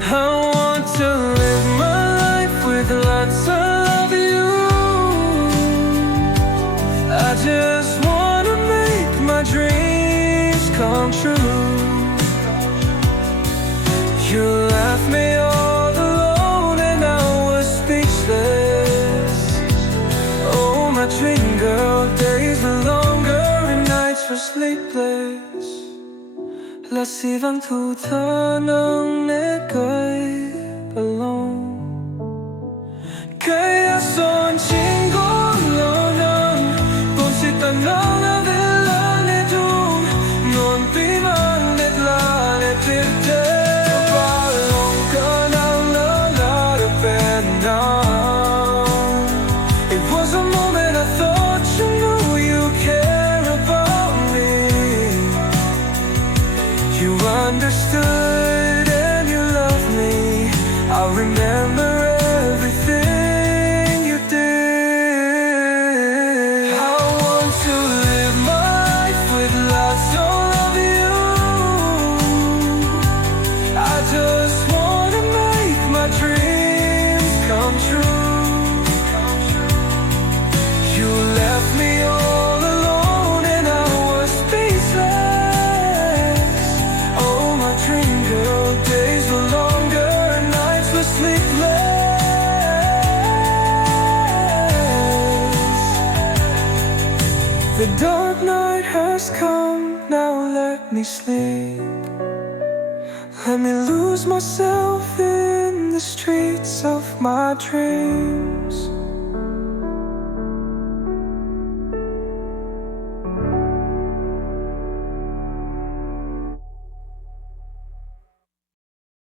I want to live my life with lots of you. I just wanna make my dreams come true. You left me all alone and I was speechless. Oh, my dream girl, days were longer and nights were sleepless. Lassi Vang thu thơ nâng nét cây balong. Kaya son ching gong lo nang Bon si ta nang na villa ne dung Non pi man net la ne pirte Balong ka nang la la de pen now. It was a moment I thought you knew you care about me. You understood and you loved me. I remember everything you did. I want to live my life with lots of you. I just wanna make my dreams come true. You left me all alone and I was speechless. Oh, my dream girl, days were longer and nights were sleepless. The dark night has come, now let me sleep. Let me lose myself in the streets of my dreams.